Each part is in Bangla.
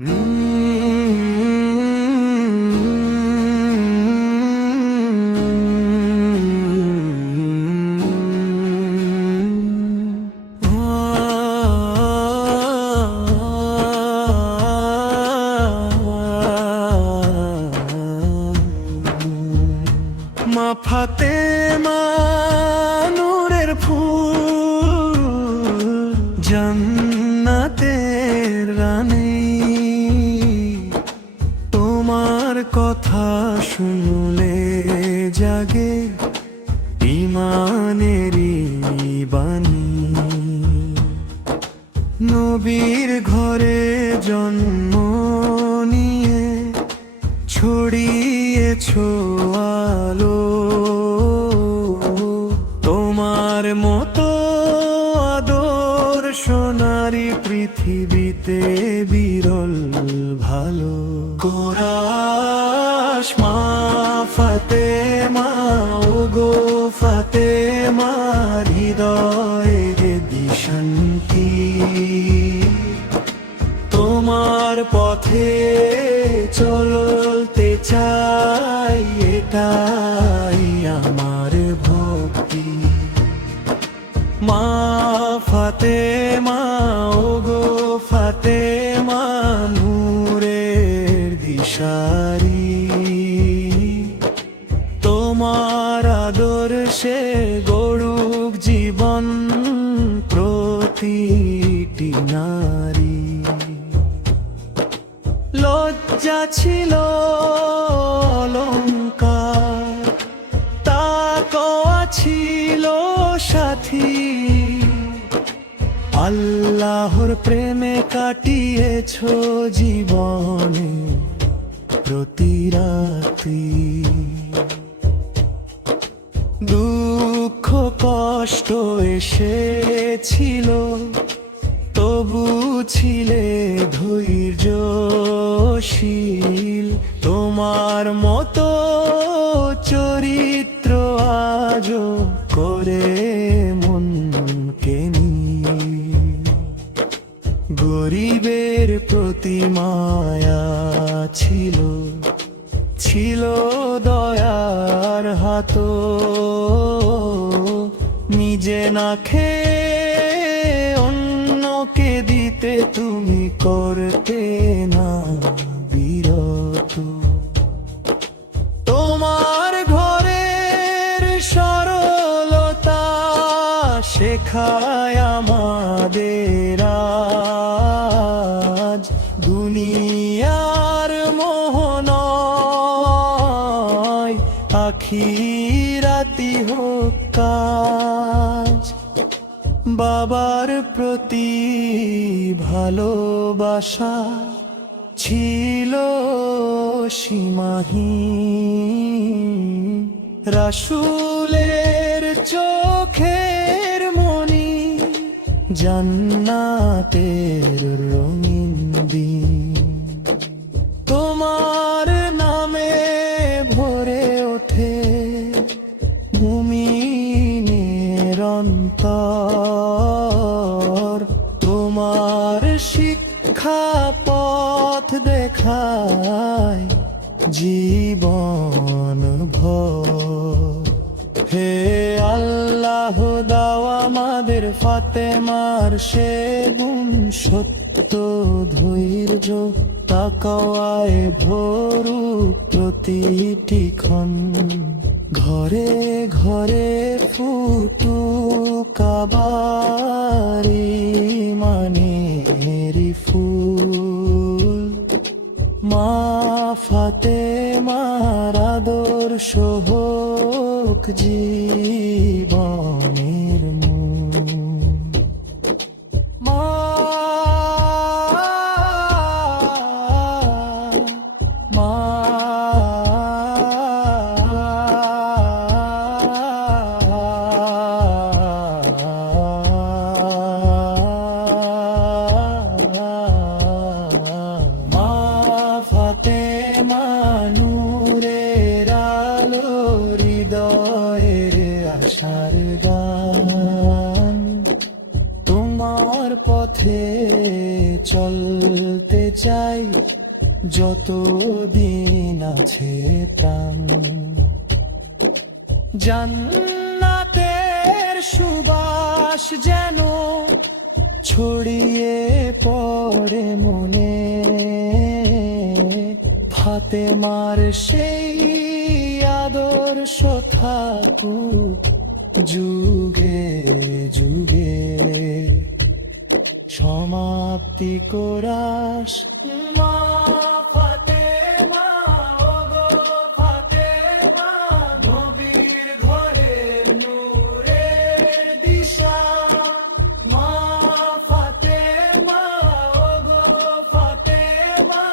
মা ফাতেমা নূরের ফুল, জান্নাতের রানী, তোমার কথা শুনলে জাগে ঈমানেরই বাণী। নবীর ঘরে জন্ম নিয়ে ছড়িয়েছো আলো, তোমার মতো আদর্শ নারী পৃথিবীতে বিরল ভালো। কোরাস মা ফাতেমা, ওগো ফাতেমা, হৃদয়ে দিশান্তি, তোমার পথে চলতে চাই, এটাই আমার ভক্তি। মা ফাতেমা, ওগো ফাতেমা, নূরের দিশারি, তোমার আদর্শে গড়ুক জীবন প্রতিটি নারী। লজ্জা ছিল অলংকার, তাকওয়া ছিল সাথী, আল্লাহর প্রেমে কাটিয়েছো জীবনে প্রতি রাতি। দুঃখ কষ্ট এসেছিল, তবু ছিলে ধৈর্যশীল, তোমার মতো চরিত্র আজও করে মনকে নীল। গরিবের প্রতি মায়া ছিল, ছিল দয়ার হাত, নিজে না খেয়ে অন্যকে দিতে তুমি করতে না বিরত। তোমার ঘরের সরলতা শেখায় আমাদের আজ, দুনিয়ার মোহ নয়, আখিরাতি হোক কাজ। বাবার প্রতি ভালোবাসা ছিল সীমাহীন, রাসূলের চোখের মনি, জান্নাতের রঙিন দিন। তোমার নামে ভরে ওঠে মুমিনের অন্তর, তোমার শিক্ষা পথ দেখায় জীবন ভর। হে আল্লাহ, দাও আমাদের ফাতেমার সে গুণ, সত্য ধৈর্য তাকওয়ায় ভরুক প্রতিটি ক্ষণ। ঘরে ঘরে ফুটুক আবার ঈমানেরই ফুল। মা ফাতেমার আদর্শ হোক জীবনের মূল। মা মা ফাতেমা নূরের আলো, হৃদয়ের আশার গান, তোমার পথে চলতে চাই যত দিন আছে প্রাণ। জান্নাতের সুবাস যেন ছড়িয়ে পড়ে মনে, ফাতেমার সেই আদর্শ থাকুক যুগে যুগে। সমাপ্তি কোরাস মা ফাতেমা, ওগো ফাতেমা, নবীর ঘরের নূরের দিশা। মা ফাতেমা, ওগো ফাতেমা,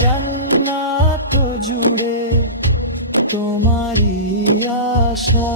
জান্নাত জুড়ে তোমারই আশা।